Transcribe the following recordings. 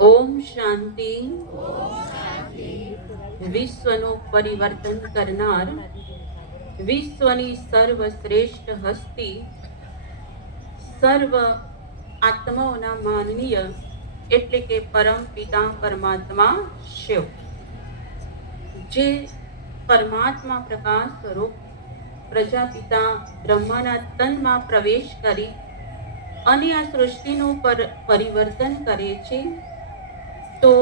ઓમ શાંતિ. વિશ્વનું પરિવર્તન કરનાર, વિશ્વની સર્વશ્રેષ્ઠ હસ્તી, સર્વ આત્માઓના માનનીય એટલે કે પરમ પિતા પરમાત્મા શિવ, જે પરમાત્મા પ્રકાશ સ્વરૂપ પ્રજાપિતા બ્રહ્માના તનમાં પ્રવેશ કરી અને આ સૃષ્ટિનું પરિવર્તન કરે છે, તો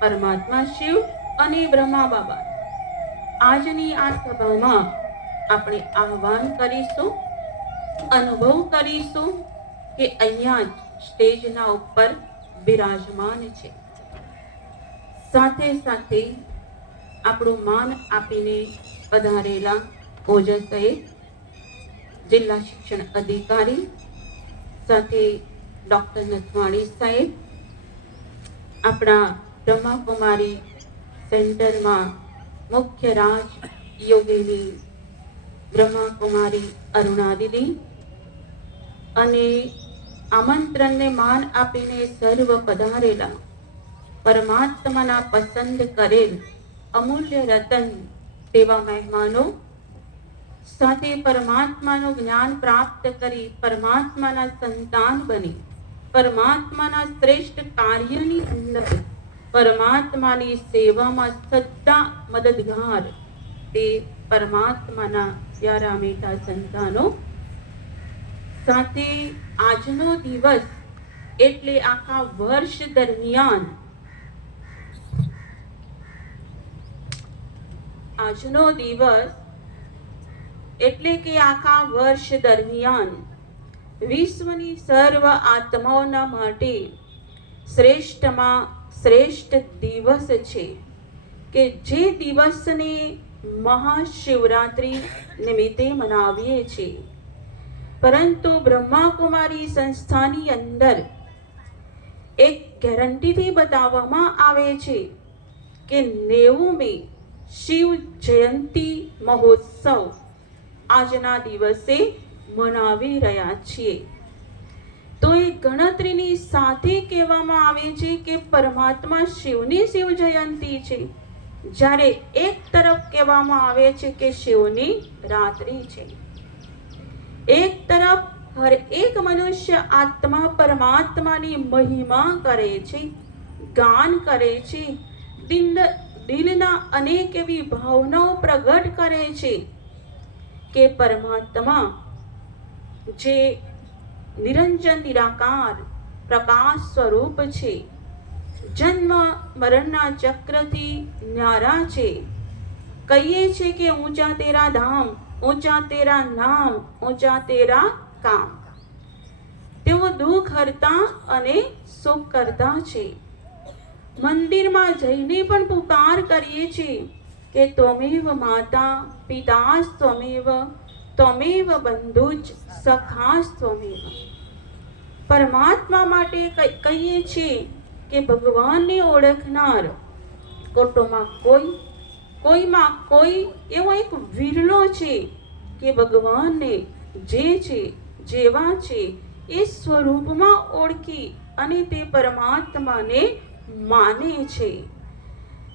પરમાત્મા શિવ અને બ્રહ્મા બાબા આજની આ સભામાં આપણે આહ્વાન કરીશું, અનુભવ કરીશું કે અહીંયા જ સ્ટેજના ઉપર બિરાજમાન છે. સાથે સાથે આપણું માન આપીને પધારેલા ઓજસ સાહેબ, જિલ્લા શિક્ષણ અધિકારી, સાથે ડોક્ટર નથવાણી સાહેબ, આપણા બ્રહ્માકુમારી સેન્ટરમાં મુખ્ય રાજ યોગિની બ્રહ્માકુમારી અરુણા દીદી, અને આમંત્રણને માન આપીને સર્વ પધારેલા પરમાત્માના પસંદ કરેલ અમૂલ્ય રતન તેવા મહેમાનો, સાથે પરમાત્માનું જ્ઞાન પ્રાપ્ત કરી પરમાત્માના સંતાન બની પરમાત્માના શ્રેષ્ઠ કાર્યની અંદર પરમાત્માની સેવામાં સદા મદદગાર તે પરમાત્માના પ્યારા મીઠા સંતાનો, સાથે આજનો દિવસ એટલે આખા વર્ષ દરમિયાન આજનો દિવસ એટલે કે આખા વર્ષ દરમિયાન વિશ્વની સર્વ આત્માઓના માટે શ્રેષ્ઠમાં શ્રેષ્ઠ દિવસ છે, કે જે દિવસને મહાશિવરાત્રિ નિમિત્તે મનાવીએ છીએ. પરંતુ બ્રહ્માકુમારી સંસ્થાની અંદર એક ગેરંટીથી બતાવવામાં આવે છે કે 90મી શિવ જયંતી મહોત્સવ આજના દિવસે મનાવી રહ્યા છીએ. તો એ ગણતરીની સાથે કહેવામાં આવે છે કે પરમાત્મા શિવની શિવ જયંતી છે, જ્યારે એક તરફ કહેવામાં આવે છે કે શિવની રાત્રિ છે. એક તરફ હર એક મનુષ્ય આત્મા પરમાત્માની મહિમા કરે છે, ગાન કરે છે, દિલના અનેક એવી ભાવનાઓ પ્રગટ કરે છે કે પરમાત્મા જે નિરંજન નિરાકાર પ્રકાશ સ્વરૂપ છે, જન્મ મરણના ચક્રથી ન્યારા છે. કહીએ છે કે ઊંચા તેરા ધામ, ઊંચા તેરા નામ, ઊંચા તેરા કામ. તેઓ દુઃખ હરતા અને સુખ કરતા છે. મંદિરમાં જઈને પણ પુકાર કરીએ છીએ કે ત્વમેવ માતા પિતાસ્ત્વમેવ ત્વમેવ બંધુજ સખાસ્ત્વમેવ. પરમાત્મા માટે કહીએ છીએ કે ભગવાનને ઓળખનાર કોટોમાં કોઈમાં કોઈ એવો એક વિરલો છે કે ભગવાનને જે છે, જેવા છે એ સ્વરૂપમાં ઓળખી અને તે પરમાત્માને માને છે.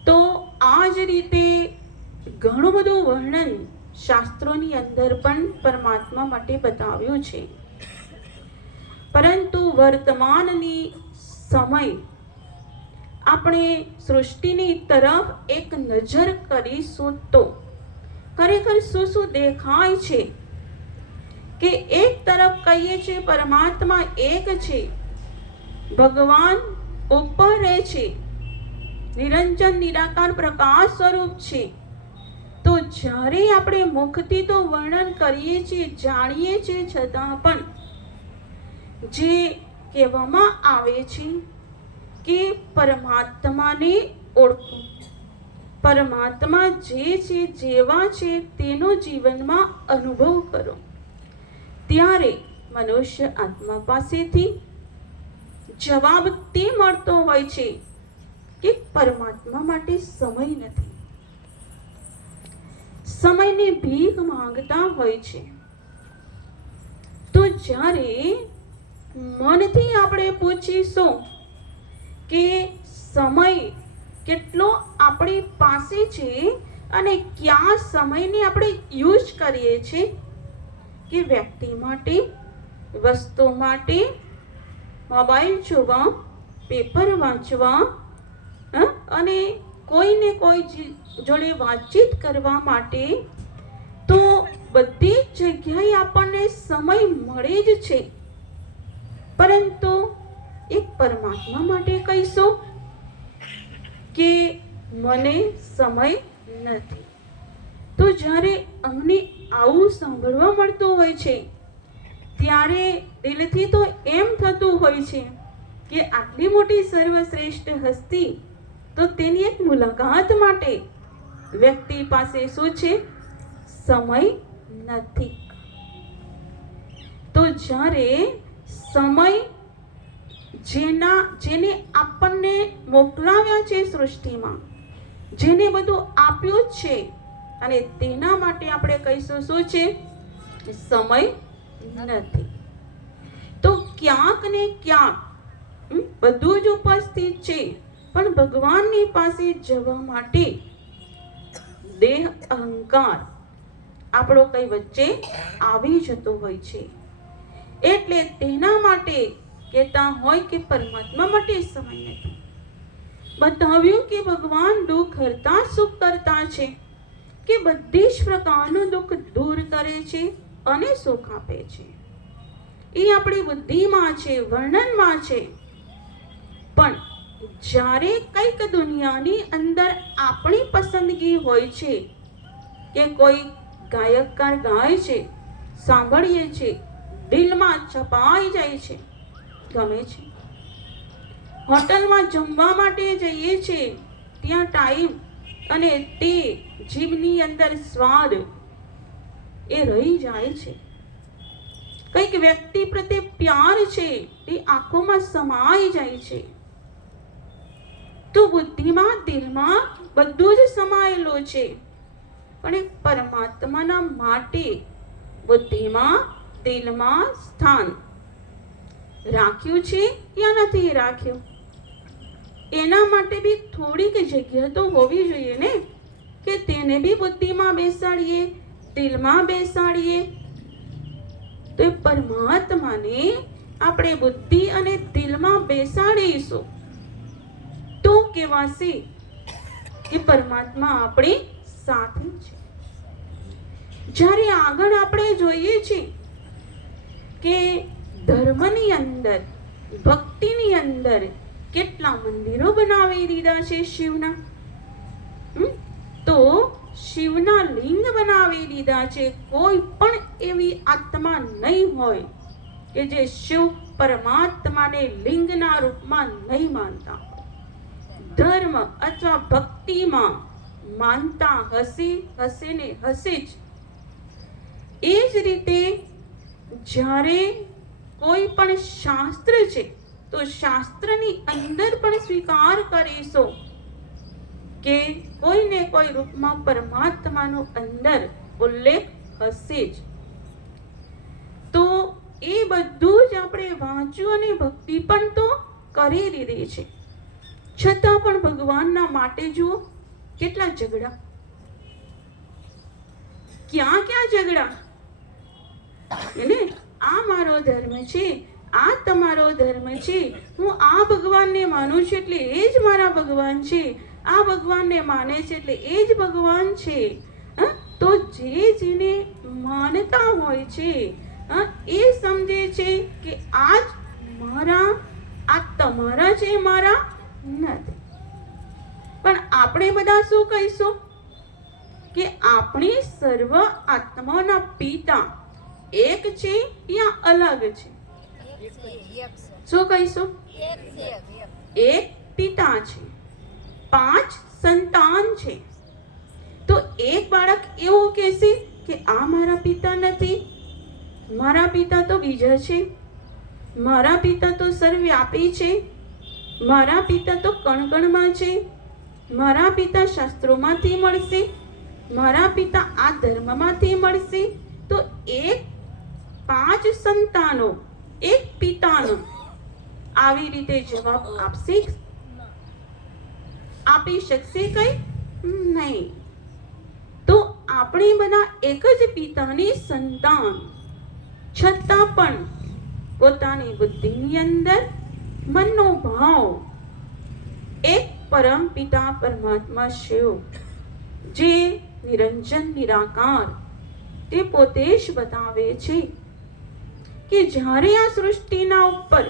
તો આ જ રીતે ઘણું બધું વર્ણન શાસ્ત્રોની અંદર પણ પરમાત્મા માટે બતાવ્યું છે. પરંતુ વર્તમાનની સમય આપણે સૃષ્ટિની તરફ એક નજર કરીશું તો ખરેખર શું શું દેખાય છે કે એક તરફ કહીએ છીએ પરમાત્મા એક છે, ભગવાન ઉપર રહે છે, નિરંજન નિરાકાર પ્રકાશ સ્વરૂપ છે. તો જ્યારે આપણે મુખથી તો વર્ણન કરીએ છીએ, જાણીએ છીએ, છતાં પણ જે કહેવામાં આવે છે કે પરમાત્માને ઓળખો, પરમાત્મા જે છે, જેવા છે તેનો જીવનમાં અનુભવ કરો, ત્યારે મનુષ્ય આત્મા પાસેથી જવાબ તે મળતો હોય છે કે પરમાત્મા માટે સમય નથી, સમયની ભીખ માંગતા હોય છે. તો જ્યારે મનથી આપણે પૂછીશું કે સમય કેટલો આપણી પાસે છે અને ક્યાં સમયને આપણે યુઝ કરીએ છીએ, કે વ્યક્તિ માટે, વસ્તુ માટે, મોબાઈલ જોવા, પેપર વાંચવા, અને કોઈને કોઈ જોડે વાતચીત કરવા માટે. તો બધી જગ્યાએ આપણને સમય મળે જ છે, પરંતુ એક પરમાત્મા માટે કહીશું કે મને સમય નથી. તો જ્યારે અમને આવું સાંભળવા મળતું હોય છે ત્યારે દિલથી તો એમ થતું હોય છે કે આટલી મોટી સર્વશ્રેષ્ઠ હસ્તી, તો તેની એક મુલાકાત માટે વ્યક્તિ પાસે શું છે? સમય નથી. તો જ્યારે સમય જેને આપણને મોકલાવ્યા છે સૃષ્ટિમાં, જેને બધું આપ્યું છે, અને તેના માટે આપણે કહીશું શું છે? સમય નથી. તો ક્યાંક ને ક્યાંક બધું જ ઉપસ્થિત છે, પણ ભગવાનની પાસે જવા માટે દેહ અહંકાર આપણો કઈ વચ્ચે આવી જતો હોય છે. એટલે તેના માટે કહેતા હોય કે પરમાત્મા માટે સમય નથી. બતાવ્યું કે ભગવાન દુઃખ હરતા સુખ કરતા છે, કે બધી જ પ્રકારનું દુઃખ દૂર કરે છે અને સુખ આપે છે. એ આપણી બુદ્ધિમાં છે, વર્ણનમાં છે. પણ જ્યારે કંઈક દુનિયાની અંદર આપણી પસંદગી હોય છે, કે કોઈ ગાયકકાર ગાય છે, સાંભળીએ છીએ, દિલમાં છપાઈ જાય છે, ગમે છે. હોટલમાં જમવા માટે જઈએ છીએ, ત્યાં ટાઈમ અને તે જીભની અંદર સ્વાદ એ રહી જાય છે. કંઈક વ્યક્તિ પ્રત્યે પ્યાર છે, એ આંખોમાં સમાઈ જાય છે. તો બુદ્ધિમાં, દિલમાં બધું જ સમાયેલું છે, પણ એક પરમાત્માના માટે બુદ્ધિમાં, દિલમાં સ્થાન રાખ્યું છે યા નથી રાખ્યું? એના માટે બી થોડીક જગ્યા તો હોવી જોઈએ ને, કે તેને બી બુદ્ધિમાં બેસાડીએ, દિલમાં બેસાડીએ. તો એ પરમાત્માને આપણે બુદ્ધિ અને દિલમાં બેસાડીશું તો કહેવાશે કે પરમાત્મા આપણી સાથે છે. જ્યારે આગળ આપણે જોઈએ છીએ કે ધર્મની અંદર, ભક્તિની અંદર કેટલા મંદિરો બનાવી દીધા છે શિવના. તો શિવના લિંગ બનાવી દીધા છે. કોઈ પણ એવી આત્મા નહીં હોય કે જે શિવ પરમાત્માને લિંગના રૂપમાં નહીં માનતા. ધર્મ અથવા ભક્તિમાં માનતા હશે ને હશે જ. એ જ રીતે જ્યારે કોઈ પણ શાસ્ત્ર છે, તો શાસ્ત્રની અંદર પણ સ્વીકાર કરીશું કે કોઈને કોઈ રૂપમાં પરમાત્માનો અંદર ઉલ્લેખ હશે જ. તો એ બધું જ આપણે વાંચ્યું અને ભક્તિ પણ તો કરી દીધી છે. છતાં પણ ભગવાનના માટે જુઓ કેટલા ઝઘડા, ક્યાં ક્યાં ઝઘડા. એને આ મારો ધર્મ છે, આ તમારો ધર્મ છે, હું આ ભગવાનને માનું છું એટલે એ જ મારા ભગવાન છે, આ ભગવાનને માને છે એટલે એ જ ભગવાન છે. તો જે જેને માનતા હોય છે એ સમજે છે કે આ જ મારા, આ તમારા છે, મારા નથી. પણ આપણે બધા શું કહીશું કે આપણી સર્વ આત્માના પિતા એક છે યા અલગ છે? શું કહીશું? એક પિતા છે, 5 સંતાન છે. તો એક બાળક એવું કહેશે કે આ મારા પિતા નથી, મારા પિતા તો બીજા છે, મારા પિતા તો સર્વવ્યાપી છે, મારા પિતા તો કણકણમાં છે, મારા પિતા શાસ્ત્રોમાંથી મળશે, મારા પિતા આ ધર્મમાંથી મળશે. તો એક 5 સંતાનો એક પિતાનો આવી રીતે જવાબ આપશે આપી શકશે કઈ નહીં. તો આપણે બધા એક જ પિતાની સંતાન, છતાં પણ પોતાની બુદ્ધિની અંદર મનનો ભાવ એક પરમ પિતા પરમાત્મા શિવ, જે નિરંજન નિરાકાર, તે પોતે જ બતાવે છે કે જ્યારે આ સૃષ્ટિના ઉપર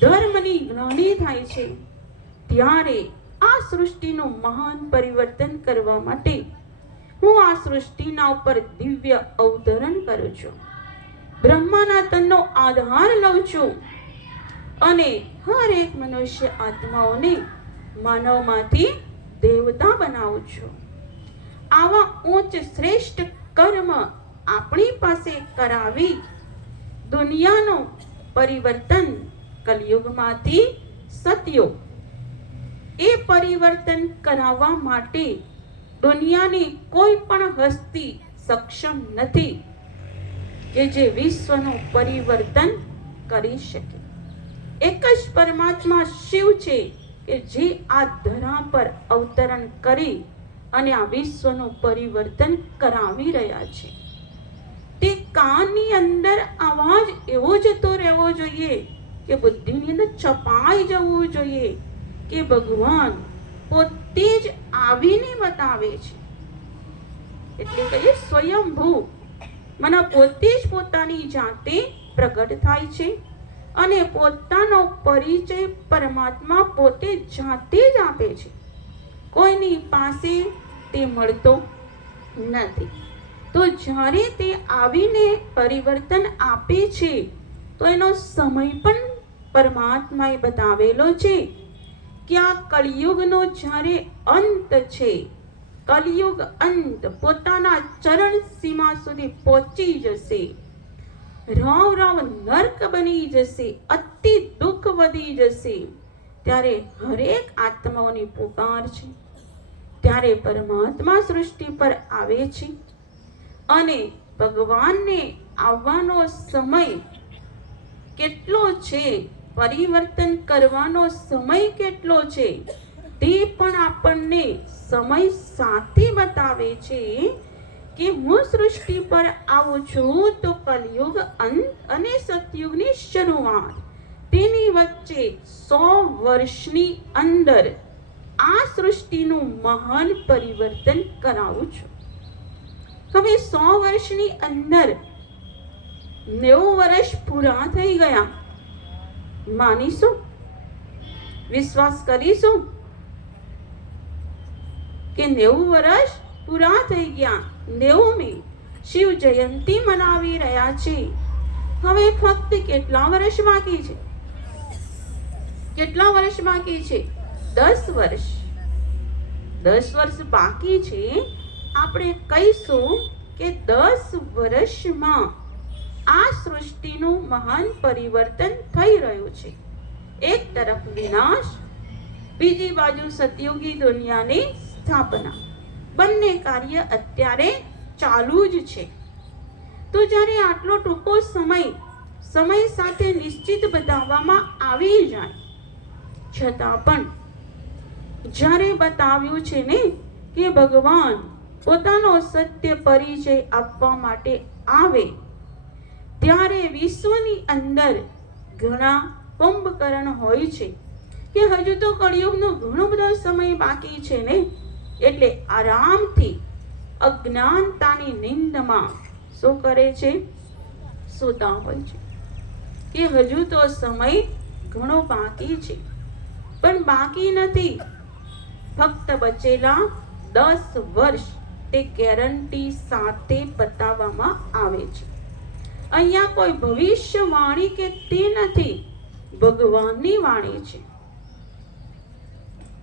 ધર્મની ગ્લાનિ થાય છે, ત્યારે આ સૃષ્ટિનું મહાન પરિવર્તન કરવા માટે હું આ સૃષ્ટિના ઉપર દિવ્ય અવતરણ કરું છું, બ્રહ્માના તનનો આધાર લઉં છું અને હર એક મનુષ્ય આત્માઓને માનવમાંથી દેવતા બનાવું છું. આવા ઉચ્ચ શ્રેષ્ઠ કર્મ આપણી પાસે કરાવી દુનિયાનું પરિવર્તન કલયુગમાંથી સતયુગ, એ પરિવર્તન કરાવવા માટે દુનિયાની કોઈ પણ હસ્તી સક્ષમ નથી કે જે વિશ્વનું પરિવર્તન કરી શકે. એક જ પરમાત્મા શિવ છે કે જે આ ધરા પર અવતરણ કરી અને આ વિશ્વનું પરિવર્તન કરાવી રહ્યા છે. તે કાનની અંદર અવાજ એવો જતો રહેવો જોઈએ કે બુદ્ધિની અંદર છપાઈ જવું જોઈએ કે ભગવાન પોતે જ આવીને બતાવે છે. એટલે કહીએ સ્વયંભૂ, મને પોતે જ પોતાની જાતે પ્રગટ થાય છે અને પોતાનો પરિચય પરમાત્મા પોતે જાતે જ આપે છે. કોઈની પાસે તે મળતો નથી. તો જ્યારે તે આવીને પરિવર્તન આપે છે તો એનો સમય પણ પરમાત્માએ બતાવેલો છે કે આ કળિયુગનો જ્યારે અંત છે, કલયુગ અંત પોતાના ચરણ સીમા સુધી પહોંચી જશે, રાવ રાવ નર્ક બની જશે, અતિ દુઃખ વધી જશે, ત્યારે હરેક આત્માઓની પુકાર છે. ત્યારે પરમાત્મા સૃષ્ટિ પર આવે છે અને ભગવાનને આવવાનો સમય કેટલો છે, પરિવર્તન કરવાનો સમય કેટલો છે, તે પણ આપણને સમય સાથે બતાવે છે કે હું સૃષ્ટિ પર આવું છું તો કલયુગ અંત અને સતયુગની શરૂઆત, તેની વચ્ચે 100 વર્ષની અંદર આ સૃષ્ટિનું મહાન પરિવર્તન કરાવું છું. હવે 100 વર્ષની અંદર 90 વર્ષ પૂરા થઈ ગયા, માનીશું? વિશ્વાસ કરીશું કે 90 વર્ષ પૂરા થઈ ગયા, 90મી શિવ જયંતી મનાવી રહ્યા છે. હવે ફક્ત કેટલા વર્ષ બાકી છે? કેટલા વર્ષ બાકી છે? 10 વર્ષ. 10 વર્ષ બાકી છે. આપણે કહીશું કે 10 વર્ષમાં આ સૃષ્ટિનું મહાન પરિવર્તન થઈ રહ્યું છે. એક તરફ વિનાશ, બીજી બાજુ સતયુગી દુનિયાની સ્થાપના. બંને કાર્ય અત્યારે ચાલુ જ છે. તો જ્યારે આટલો ટૂંકો સમય સાથે નિશ્ચિત બતાવવામાં આવી જાય, છતાં પણ જ્યારે બતાવ્યું છે ને કે ભગવાન પોતાનો સત્ય પરિચય આપવા માટે આવે, ત્યારે વિશ્વની અંદર ઘણા કુંભકર્ણ હોય છે કે હજુ તો કળિયુગનો ઘણો બધો સમય બાકી છે ને, એટલે આરામથી અજ્ઞાનતાની નિંદમાં શું કરે છે? સૂતા હોય છે કે હજુ તો સમય ઘણો બાકી છે. પણ બાકી નથી, ફક્ત બચેલા 10 વર્ષ તે ગેરંટી સાથે બતાવવામાં આવે છે. અહીંયા કોઈ ભવિષ્યવાણી કે તે નથી, ભગવાનની વાણી છે.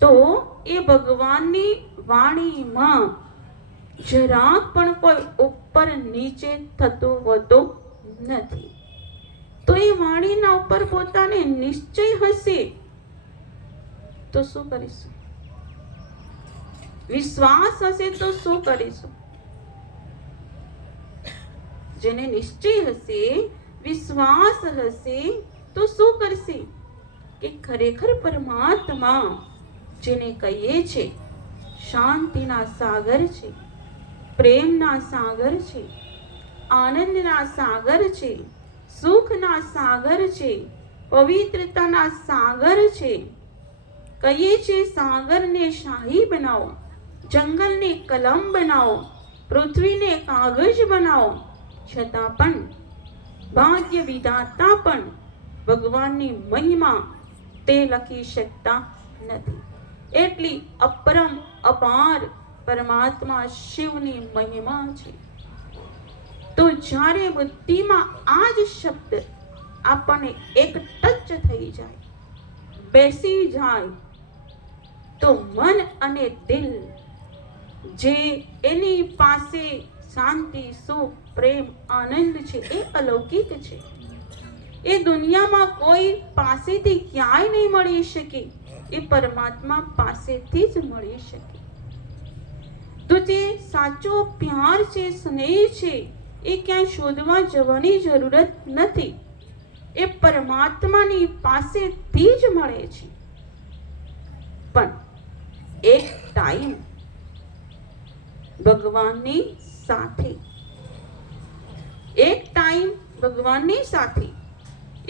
તો એ ભગવાનની વાણીમાં જરાક પણ કોઈ ઉપર નીચે થતું હોતું નથી. તો એ વાણીના ઉપર પોતાને નિશ્ચય હશે તો શું કરીશું? વિશ્વાસ હશે તો શું કરીશું? જેને નિશ્ચય હશે, વિશ્વાસ હશે તો શું કરશે? કે ખરેખર પરમાત્મા જેને કહીએ છે શાંતિના સાગર છે, પ્રેમના સાગર છે, આનંદના સાગર છે, સુખના સાગર છે, પવિત્રતાના સાગર છે. કહીએ છે સાગરને શાહી બનાવો, જંગલને કલમ બનાવો, પૃથ્વીને કાગજ બનાવો, છતાં પણ ભાગ્ય વિધાતા પણ ભગવાનની મહિમા તે લખી શકતા નથી. એટલી અપરમ અપાર પરમાત્મા શિવની મહિમા છે. તો જ્યારે બુદ્ધિમાં આ જ શબ્દ આપણને એક ટચ થઈ જાય, બેસી જાય, તો મન અને દિલ જે એની પાસે શાંતિ, સુખ, પ્રેમ, આનંદ છે એ અલૌકિક છે. એ દુનિયામાં કોઈ પાસેથી ક્યાંય નહીં મળી શકે, એ પરમાત્મા પાસેથી જ મળી શકે. તો જે સાચો પ્યાર છે, સ્નેહ છે, એ ક્યાંય શોધવા જવાની જરૂરત નથી. એ પરમાત્માની પાસેથી જ મળે છે. પણ એક ટાઈમ ભગવાનની સાથે, એક ટાઈમ ભગવાનની સાથે,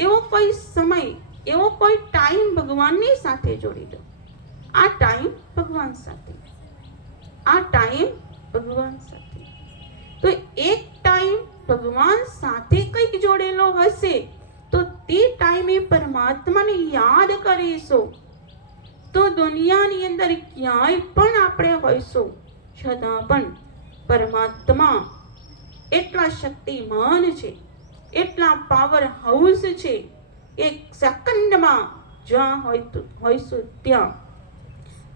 એવો કોઈ સમય, એવો કોઈ ટાઈમ ભગવાનની સાથે જોડી દો. આ ટાઈમ ભગવાન સાથે, આ ટાઈમ ભગવાન સાથે. તો એક ટાઈમ ભગવાન સાથે કંઈક જોડેલો હશે, તો તે ટાઈમે પરમાત્માને યાદ કરીશું, તો દુનિયાની અંદર ક્યાંય પણ આપણે હોઈશું, છતાં પણ પરમાત્મા એટલા શક્તિમાન છે, એટલા પાવર હાઉસ છે. એક સેકન્ડમાં જ્યાં હોઈશું ત્યાં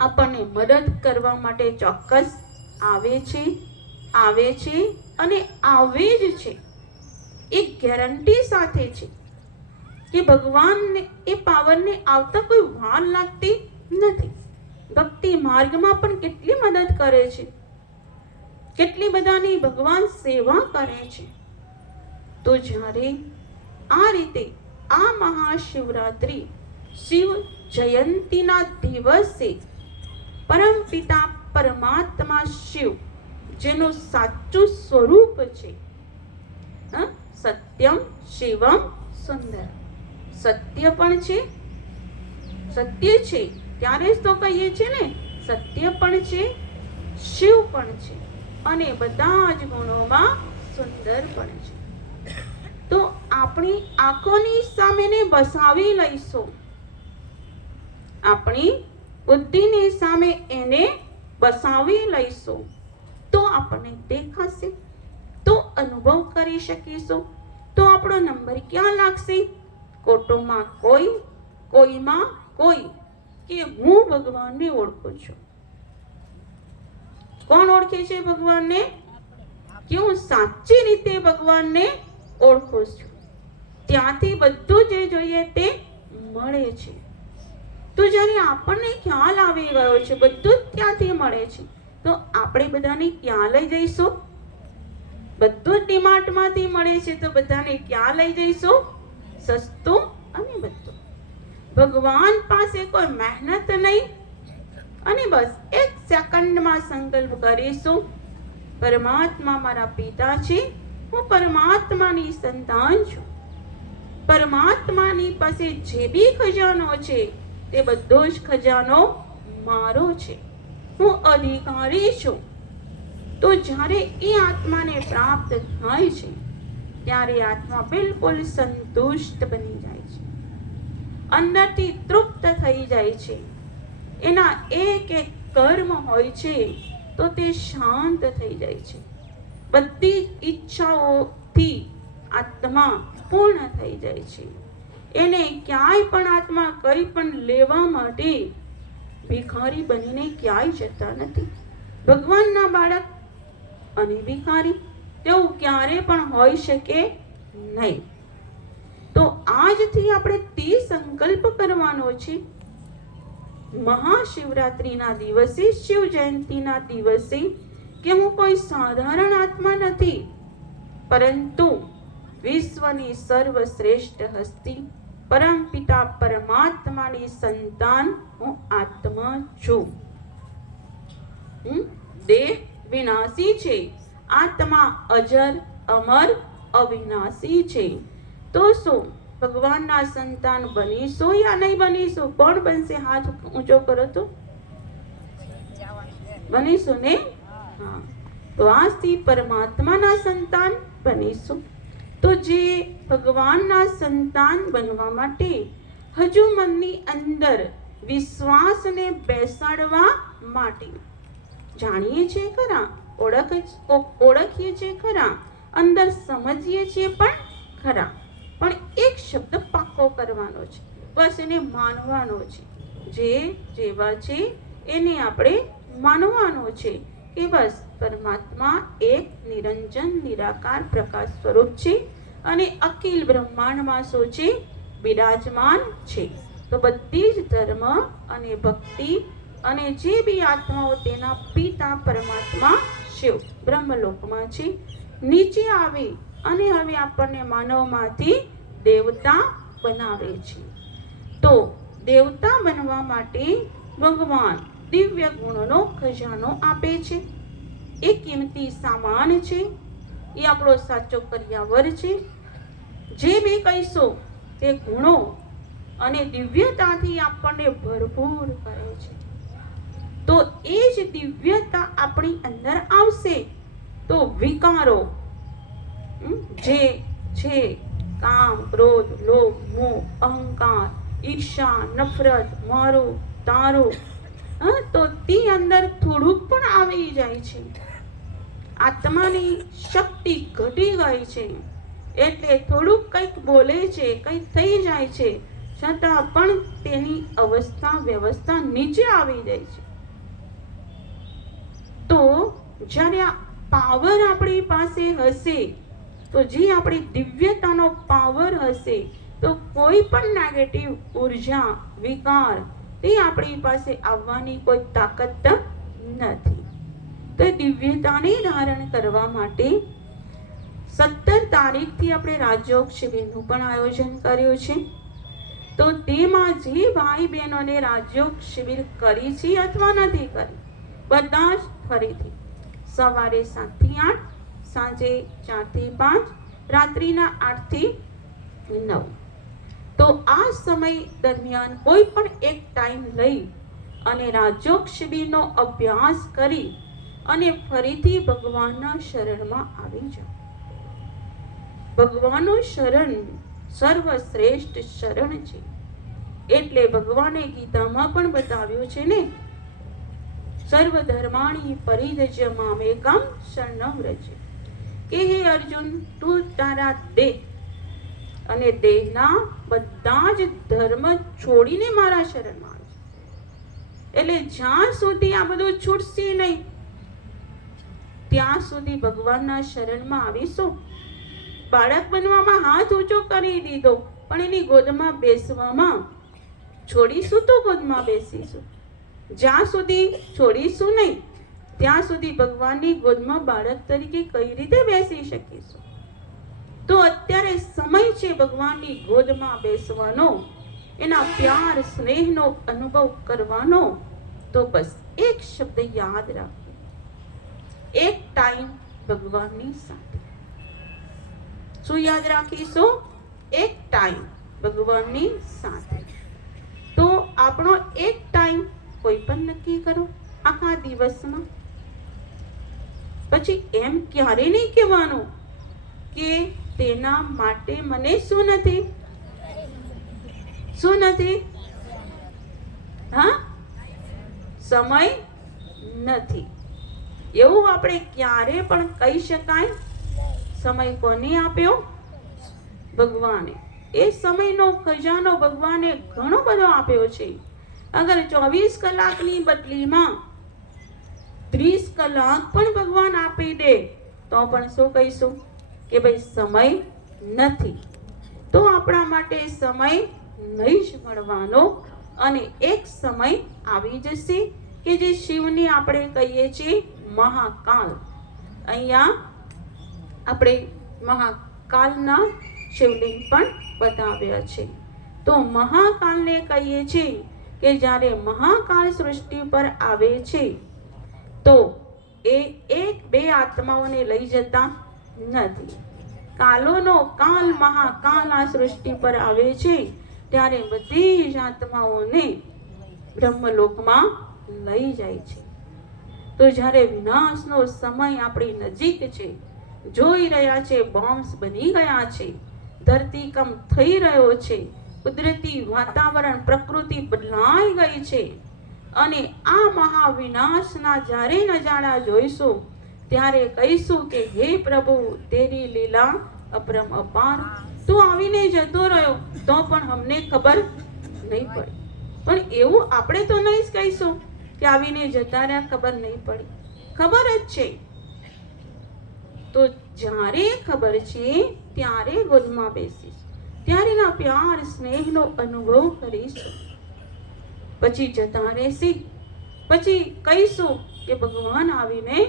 આપણને મદદ કરવા માટે ચોક્કસ આવે છે, આવે છે અને આવે જ છે. એ ગેરંટી સાથે છે કે ભગવાનને એ પાવરને આવતા કોઈ વાર લાગતી નથી. ભક્તિ માર્ગમાં પણ કેટલી મદદ કરે છે, કેટલી બધાની ભગવાન સેવા કરે છે. તો જ્યારે આ રીતે આ મહાશિવરાત્રી શિવ જયંતીના દિવસે પરમપિતા પરમાત્મા શિવ, જેનું સાચું સ્વરૂપ છે સત્યમ શિવમ સુંદર, સત્ય પણ છે, સત્ય છે ત્યારે જ તો કહીએ છીએ ને, સત્ય પણ છે, શિવ પણ છે અને બધા જ ગુણોમાં સુંદર પણ છે. તો આપણી આંખોની સામે બસાવી લઈશું, આપણી બુદ્ધિની સામે એને બસાવી લઈશું, તો આપણને દેખાશે, તો અનુભવ કરી શકીશું. તો આપણો નંબર ક્યાં લાગશે? કોટોમાં કોઈ, કોઈમાં કોઈ, કે હું ભગવાનને ઓળખું છું. કોણ ઓળખે છે ભગવાનને? કે હું સાચી રીતે ભગવાનને ઓળખું છું. ત્યાંથી બધું જે જોઈએ તે મળે છે. તો જ્યારે આપણને ખ્યાલ આવી ગયો છે બધું જ ત્યાંથી મળે છે, તો આપણે બધાને ક્યાં લઈ જઈશું? બધું જ ડીમાર્ટમાંથી મળે છે, તો બધાને ક્યાં લઈ જઈશું? સસ્તું અને બધું. ભગવાન પાસે કોઈ મહેનત નહીં, અને બસ એક સેકન્ડમાં સંકલ્પ કરીશું, પરમાત્મા મારા પિતા છે, હું પરમાત્માની સંતાન છું. પરમાત્માની પાસે જે બી ખજાનો છે તે બધો જ ખજાનો મારો છે, હું અધિકારી છું. તો જ્યારે એ આત્માને પ્રાપ્ત થાય છે ત્યારે આત્મા બિલકુલ સંતુષ્ટ બની જાય છે, અંદરથી તૃપ્ત થઈ જાય છે. એના એક એક કર્મ હોય છે તો તે શાંત થઈ જાય છે. બધી ઈચ્છાઓથી આત્મા પૂર્ણ થઈ જાય છે. એને ક્યાંય પણ આત્મા કંઈ પણ લેવા માટે ભિખારી બનીને ક્યાંય જતા નથી. ભગવાનના બાળક અને ભિખારી તેવું ક્યારે પણ હોઈ શકે નહીં. તો આજથી આપણે તે સંકલ્પ કરવાનો છે, મહાશિવરાત્રિના દિવસે, શિવ જયંતીના દિવસે, કે હું કોઈ સાધારણ આત્મા નથી, પરંતુ વિશ્વની સર્વશ્રેષ્ઠ હસ્તી પરમ પિતા પરમાત્માની સંતાન હું આત્મા છું. દેહ વિનાશી છે, આત્મા અજર અમર અવિનાશી છે. તો શું ભગવાનના સંતાન બનીશું યા નહીં બનીશું? કોણ બનશે? હાથ ઊંચો કરો તો. બનીશું ને? હા. તો આજથી પરમાત્માના સંતાન બનીશું. તો જે ભગવાનના સંતાન બનવા માટે હજુ મનની અંદર વિશ્વાસને બેસાડવા માટે જાણીએ છીએ ખરા, ઓળખીએ છીએ ખરા, અંદર સમજીએ છીએ પણ ખરા, પણ એક શબ્દ પાક્કો કરવાનો છે, બસ એને માનવાનો છે. જે જેવા છે એને આપણે માનવાનો છે કે બસ પરમાત્મા એક નિરંજન નિરાકાર પ્રકાશ સ્વરૂપ છે અને અખિલ બ્રહ્માંડમાં શું છે? બિરાજમાન છે. તો બધી જ ધર્મ અને ભક્તિ અને જે બી આત્માઓ તેના પિતા પરમાત્મા શિવ બ્રહ્મલોકમાં છે, નીચે આવી અને હવે આપણને માનવમાંથી દેવતા બનાવે છે. તો દેવતા બનવા માટે ભગવાન દિવ્ય ગુણોનો ખજાનો આપે છે. એ કિંમતી સામાન છે, એ આપણો સાચો કર્યાવર છે. જે બી કહીશું તે ગુણો અને દિવ્યતાથી આપણને ભરપૂર કરે છે. તો એ જ દિવ્યતા આપણી અંદર આવશે તો વિકારો જે છે કામ, ક્રોધ, લોભ, મોહ, અહંકાર, ઈર્ષા, નફરત, મારું, તારું, તો તે અંદર થોડુંક પણ આવી જાય છે. આત્માની શક્તિ ઘટી ગઈ છે એટલે થોડુંક કંઈક બોલે છે, કંઈક થઈ જાય છે, છતાં પણ તેની અવસ્થા વ્યવસ્થા નીચે આવી જાય છે. તો જ્યારે આ પાવર આપણી પાસે હશે, તો જે આપણી દિવ્યતાનો પાવર હશે, તો કોઈ પણ નેગેટિવ ઉર્જા, વિકાર તે આપણી પાસે આવવાની કોઈ તાકાત નથી. તો દિવ્યતાને ધારણ કરવા માટે 17 તારીખથી આપણે રાજયોગ શિબિરનું પણ આયોજન કર્યું છે. તો તેમાં જે ભાઈ બહેનોને રાજયોગ શિબિર કરી છે અથવા નથી કરી, બધા જ ફરીથી સવારે 7 થી 8, સાંજે 4 થી 5, રાત્રિના 8 થી 9. તો આ સમય દરમિયાન કોઈ પણ એક ટાઈમ લઈ અને રાજયોગ શિબિરનો અભ્યાસ કરી અને ફરીથી ભગવાનના શરણમાં આવી જાઓ. ભગવાનનું શરણ સર્વશ્રેષ્ઠ શરણ છે. એટલે ભગવાને ગીતામાં પણ બતાવ્યું છે ને, સર્વ ધર્માણી પરિત્યજ્ય મામેકમ શરણં વ્રજ, કે હે અર્જુન, તું તારા દેહ અને દેહના બધા જ ધર્મ છોડીને મારા શરણમાં આવજે. એટલે જ્યાં સુધી આ બધું છૂટશે નહીં ત્યાં સુધી ભગવાનના શરણમાં આવીશું. બાળક બનવામાં હાથ ઊંચો કરી દીધો, પણ એની ગોદમાં બેસવામાં છોડીશું તો ગોદમાં બેસીશું. જ્યાં સુધી છોડીશું નહીં ત્યાં સુધી ભગવાનની ગોદમાં બાળક તરીકે કઈ રીતે બેસી શકીશું? તો અત્યારે સમય છે ભગવાનની ગોદમાં બેસવાનો, એના પ્યાર સ્નેહનો અનુભવ કરવાનો. તો બસ એક શબ્દ યાદ રાખો, એક ટાઈમ ભગવાનની સાથે. શું યાદ રાખીશું? એક ટાઈમ ભગવાનની સાથે. તો આપણો એક ટાઈમ કોઈ પણ નક્કી કરો આખા દિવસમાં. પછી એમ ક્યારે નહીં કહેવાનું કે તેના માટે મને શું નથી, શું નથી, હા, સમય નથી. એવું આપણે ક્યારે પણ કહી શકાય? સમય કોને આપ્યો? ભગવાને. એ સમયનો ખજાનો ભગવાને ઘણો બધો આપ્યો છે. અગર 24 કલાકની બદલીમાં 30 કલાક પણ ભગવાન આપી દે તો પણ શું કહીશું કે ભાઈ સમય નથી. તો આપણા માટે સમય નહીં જ મળવાનો, અને એક સમય આવી જશે કે જે શિવને આપણે કહીએ છીએ મહાકાલ. અહીંયા આપણે મહાકાલના શિવલિંગ પણ બતાવ્યા છે. તો મહાકાલને કહીએ છીએ કે જ્યારે મહાકાલ સૃષ્ટિ પર આવે છે તો એ એક બે આત્માઓને લઈ જતા નથી. કાલોનો કાલ મહાકાલ આ સૃષ્ટિ પર આવે છે ત્યારે બધી જ આત્માઓને બ્રહ્મલોકમાં લઈ જાય છે. તો જ્યારે વિનાશનો સમય આપણી નજીક છે, જોઈ રહ્યા છે, બોમ્બ્સ બની ગયા છે, ધરતીકંપ થઈ રહ્યો છે, કુદરતી વાતાવરણ પ્રકૃતિ બદલાઈ ગઈ છે અને આ મહાવિનાશના જ્યારે નજારા જોઈશું ત્યારે કહીશું કે હે પ્રભુ તેરી લીલા અપરમ અપાર. તું આવીને જતો રહ્યો તો પણ અમને ખબર નહીં પડી. પણ એવું આપણે તો નહીં જ કહીશું કે આવીને જતા રહ્યા ખબર નહીં પડી. ખબર જ છે. તો જ્યારે ખબર છે ત્યારે ગોદમાં બેસીશ, ત્યારે ના પ્યાર સ્નેહનો અનુભવ કરીશું. પછી જતા રહેશી, પછી કહીશું કે ભગવાન આવીને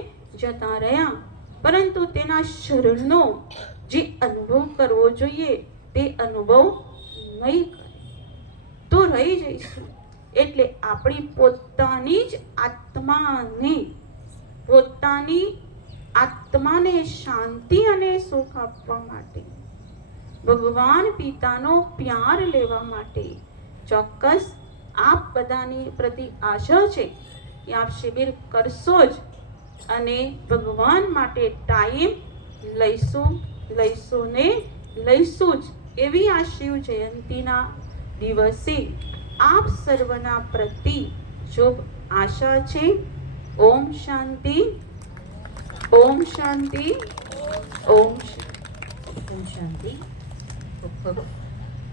જતા રહ્યા, પરંતુ તેના શરણનો જે અનુભવ કરવો જોઈએ તે અનુભવ નહીં કરે તો રહી જઈશું. એટલે આપણી પોતાની જ આત્માને શાંતિ અને સુખ આપવા માટે, ભગવાન પિતાનો પ્યાર લેવા માટે ચોક્કસ આપ બધાની પ્રતિ આશા છે કે આપ શિબિર કરશો જ અને ભગવાન માટે ટાઈમ લઈશું જ. એવી આ શિવ જયંતીના દિવસે આપ સર્વના પ્રતિ શુભ આશા છે. ઓમ શાંતિ, ઓમ શાંતિ, ઓમ શાંતિ.